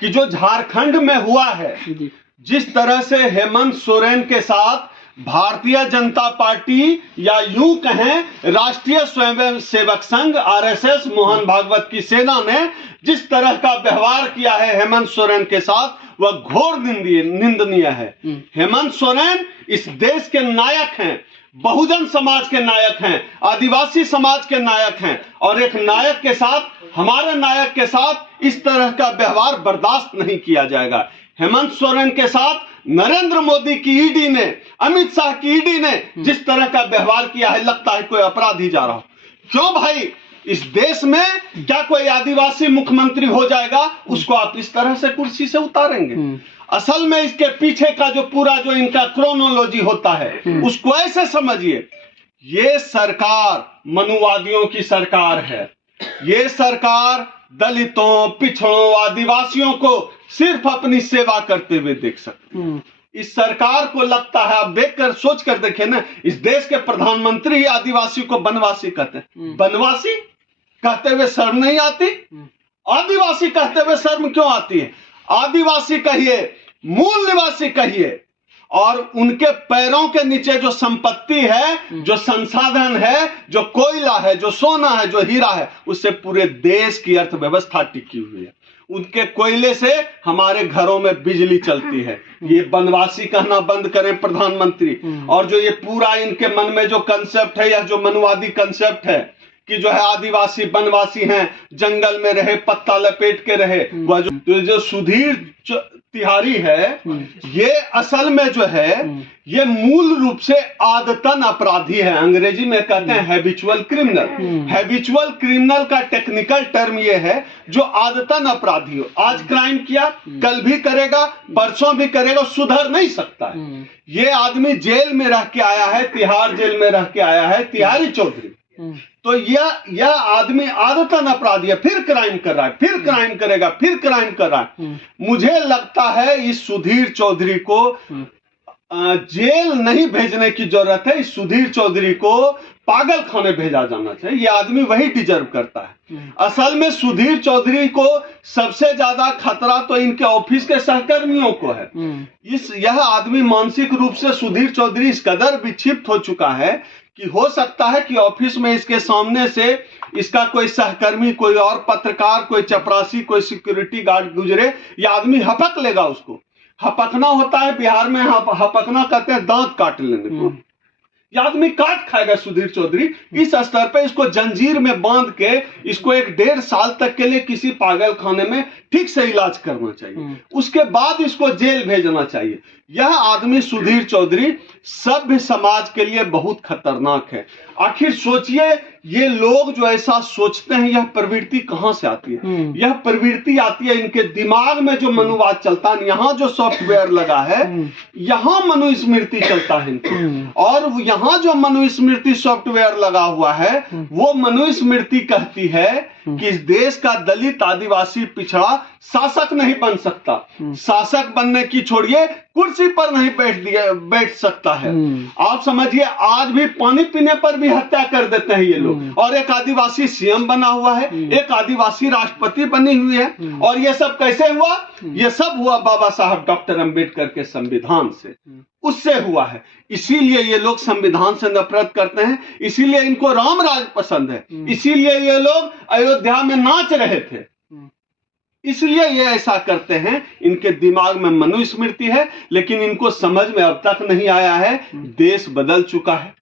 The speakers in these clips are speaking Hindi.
कि जो झारखंड में हुआ है, जिस तरह से हेमंत सोरेन के साथ भारतीय जनता पार्टी या यूं कहें राष्ट्रीय स्वयंसेवक संघ आरएसएस मोहन भागवत की सेना ने जिस तरह का व्यवहार किया है हेमंत सोरेन के साथ, वह घोर निंदनीय है। हेमंत सोरेन इस देश के नायक हैं, बहुजन समाज के नायक हैं, आदिवासी समाज के नायक हैं, और एक नायक के साथ, हमारे नायक के साथ इस तरह का व्यवहार बर्दाश्त नहीं किया जाएगा। हेमंत सोरेन के साथ नरेंद्र मोदी की ईडी ने, अमित शाह की ईडी ने जिस तरह का व्यवहार किया है, लगता है कोई अपराधी जा रहा हो। क्यों भाई, इस देश में क्या कोई आदिवासी मुख्यमंत्री हो जाएगा, उसको आप इस तरह से कुर्सी से उतारेंगे? असल में इसके पीछे का जो पूरा जो इनका क्रोनोलॉजी होता है, उसको ऐसे समझिए, ये सरकार मनुवादियों की सरकार है। ये सरकार दलितों, पिछड़ों, आदिवासियों को सिर्फ अपनी सेवा करते हुए देख सकते। इस सरकार को लगता है, आप देखकर सोच कर देखें ना, इस देश के प्रधानमंत्री ही आदिवासी को बनवासी कहते हैं। बनवासी कहते हुए शर्म नहीं आती? आदिवासी कहते हुए शर्म क्यों आती है? आदिवासी कहिए, मूल निवासी कहिए, और उनके पैरों के नीचे जो संपत्ति है, जो संसाधन है, जो कोयला है, जो सोना है, जो हीरा है, उससे पूरे देश की अर्थव्यवस्था टिकी हुई है। उनके कोयले से हमारे घरों में बिजली चलती है। ये बनवासी कहना बंद करें प्रधानमंत्री। और जो ये पूरा इनके मन में जो कंसेप्ट है, या जो मनवादी कंसेप्ट है कि जो है आदिवासी बनवासी हैं, जंगल में रहे, पत्ता लपेट के रहे, वह जो सुधीर तिहारी है, ये असल में जो है ये मूल रूप से आदतन अपराधी है। अंग्रेजी में कहते हैं हैबिचुअल क्रिमिनल। हैबिचुअल क्रिमिनल का टेक्निकल टर्म ये है जो आदतन अपराधी हो। आज क्राइम किया, कल भी करेगा, परसों भी करेगा, सुधर नहीं सकता है। ये आदमी जेल में रह के आया है, तिहाड़ जेल में रह के आया है, तिहारी चौधरी। तो यह आदमी आदतन अपराधी है, फिर क्राइम कर रहा है, फिर क्राइम करेगा, फिर क्राइम कर रहा है। मुझे लगता है इस सुधीर चौधरी को जेल नहीं भेजने की जरूरत है। इस सुधीर चौधरी को पागल खाने भेजा जाना चाहिए। यह आदमी वही डिजर्व करता है। असल में सुधीर चौधरी को सबसे ज्यादा खतरा तो इनके ऑफिस के सहकर्मियों को है। यह आदमी मानसिक रूप से, सुधीर चौधरी इस कदर विक्षिप्त हो चुका है कि हो सकता है कि ऑफिस में इसके सामने से इसका कोई सहकर्मी, कोई और पत्रकार, कोई चपरासी, कोई सिक्योरिटी गार्ड गुजरे, यह आदमी हपक लेगा उसको। हपकना होता है बिहार में, हपकना कहते हैं दांत काट लेने को। यह आदमी काट खाएगा सुधीर चौधरी। इस स्तर पे इसको जंजीर में बांध के इसको 1-1.5 साल तक के लिए किसी पागल खाने में ठीक से इलाज करना चाहिए। उसके बाद इसको जेल भेजना चाहिए। यह आदमी सुधीर चौधरी सभ्य समाज के लिए बहुत खतरनाक है। आखिर सोचिए, ये लोग जो ऐसा सोचते हैं, यह प्रवृत्ति कहां से आती है? यह प्रवृत्ति आती है इनके दिमाग में जो मनुवाद चलता है। यहाँ जो सॉफ्टवेयर लगा है, यहाँ मनुस्मृति चलता है इनको। और यहाँ जो मनुस्मृति सॉफ्टवेयर लगा हुआ है, वो मनुस्मृति कहती है कि इस देश का दलित, आदिवासी, पिछड़ा शासक नहीं बन सकता। शासक बनने की छोड़िए, कुर्सी पर नहीं बैठ सकता है। आप समझिए, आज भी पानी पीने पर भी हत्या कर देते हैं ये लोग। और एक आदिवासी सीएम बना हुआ है, एक आदिवासी राष्ट्रपति बनी हुई है। और ये सब कैसे हुआ? ये सब हुआ बाबा साहब डॉक्टर अंबेडकर के संविधान से, उससे हुआ है। इसीलिए ये लोग संविधान से नफरत करते हैं, इसीलिए इनको राम राज पसंद है, इसीलिए ये लोग अयोध्या में नाच रहे थे, इसलिए ये ऐसा करते हैं। इनके दिमाग में मनुस्मृति है, लेकिन इनको समझ में अब तक नहीं आया है देश बदल चुका है।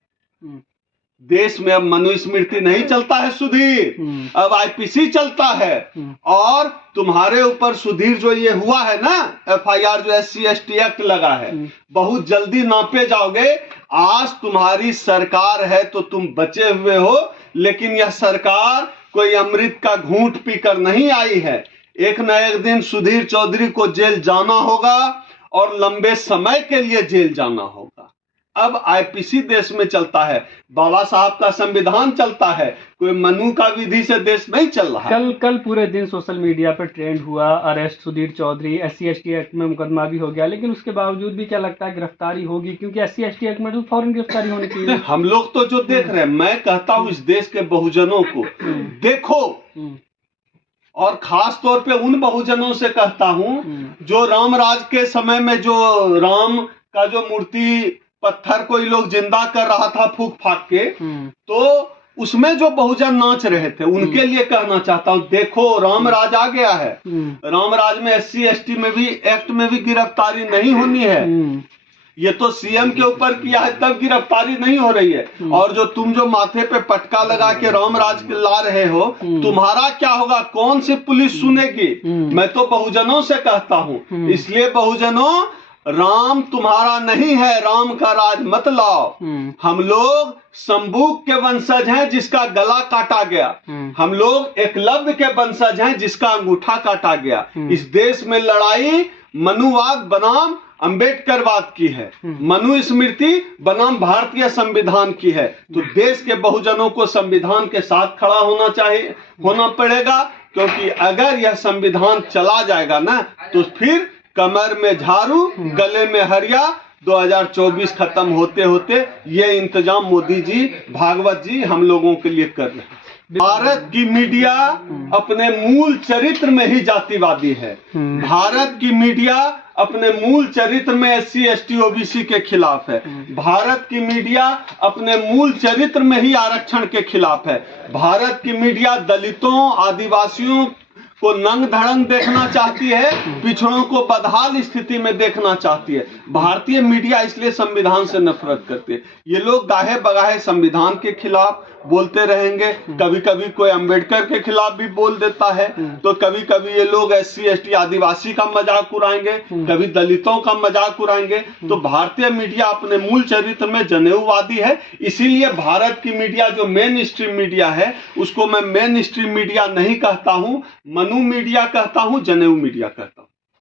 देश में अब मनुस्मृति नहीं चलता है सुधीर, अब आईपीसी चलता है। और तुम्हारे ऊपर सुधीर जो ये हुआ है ना, एफआईआर जो SC/ST एक्ट लगा है, बहुत जल्दी नापे जाओगे। आज तुम्हारी सरकार है तो तुम बचे हुए हो, लेकिन यह सरकार कोई अमृत का घूंट पीकर नहीं आई है। एक न एक दिन सुधीर चौधरी को जेल जाना होगा, और लंबे समय के लिए जेल जाना होगा। अब आईपीसी देश में चलता है, बाबा साहब का संविधान चलता है, कोई मनु का विधि से देश नहीं चल रहा। कल पूरे दिन सोशल मीडिया पर ट्रेंड हुआ, arrest Sudhir Chaudhary, SC/ST act में मुकदमा भी हो गया, लेकिन उसके बावजूद भी क्या लगता है गिरफ्तारी होगी? क्योंकि SC/ST एक्ट में तो फौरन गिरफ्तारी होनी चाहिए। हम लोग तो जो देख रहे हैं, मैं कहता हूं इस देश के बहुजनों को देखो और खास तौर पे उन बहुजनों से कहता हूं जो रामराज के समय में जो राम का जो मूर्ति पत्थर को ये लोग जिंदा कर रहा था फूक फाक के, तो उसमें जो बहुजन नाच रहे थे उनके लिए कहना चाहता हूं, देखो रामराज आ गया है। रामराज में SC ST में भी एक्ट में भी गिरफ्तारी नहीं होनी है। ये तो सीएम के ऊपर किया है तब गिरफ्तारी नहीं हो रही है। और जो तुम जो माथे पे पटका लगा के रामराज ला रहे हो, तुम्हारा क्या होगा? कौन सी पुलिस सुनेगी? मैं तो बहुजनों से कहता हूं, इसलिए बहुजनों, राम तुम्हारा नहीं है, राम का राज मत लाओ। हम लोग शंभूक के वंशज हैं जिसका गला काटा गया, हम लोग एकलव्य के वंशज हैं जिसका अंगूठा काटा गया। इस देश में लड़ाई मनुवाद बनाम अंबेडकरवाद की है, मनु स्मृति बनाम भारतीय संविधान की है। तो देश के बहुजनों को संविधान के साथ खड़ा होना पड़ेगा, क्योंकि अगर यह संविधान चला जाएगा ना, तो फिर कमर में झाड़ू गले में हरिया 2024 खत्म होते होते ये इंतजाम मोदी जी, भागवत जी हम लोगों के लिए कर रहे हैं। भारत की मीडिया अपने मूल चरित्र में ही जातिवादी है। भारत की मीडिया अपने मूल चरित्र में SC ST OBC के खिलाफ है। भारत की मीडिया अपने मूल चरित्र में ही आरक्षण के खिलाफ है। भारत की मीडिया दलितों, आदिवासियों को नंग धड़ंग देखना चाहती है, पिछड़ों को बदहाल स्थिति में देखना चाहती है। भारतीय मीडिया इसलिए संविधान से नफरत करती है। ये लोग गाहे बगाहे संविधान के खिलाफ बोलते रहेंगे, कभी कभी कोई अंबेडकर के खिलाफ भी बोल देता है, तो कभी कभी ये लोग SC ST आदिवासी का मजाक उड़ाएंगे, कभी दलितों का मजाक उड़ाएंगे। तो भारतीय मीडिया अपने मूल चरित्र में जनेऊवादी है। इसीलिए भारत की मीडिया जो मेन स्ट्रीम मीडिया है, उसको मैं मेन स्ट्रीम मीडिया नहीं कहता हूं, मनु मीडिया कहता हूं, जनेऊ मीडिया कहता हूं।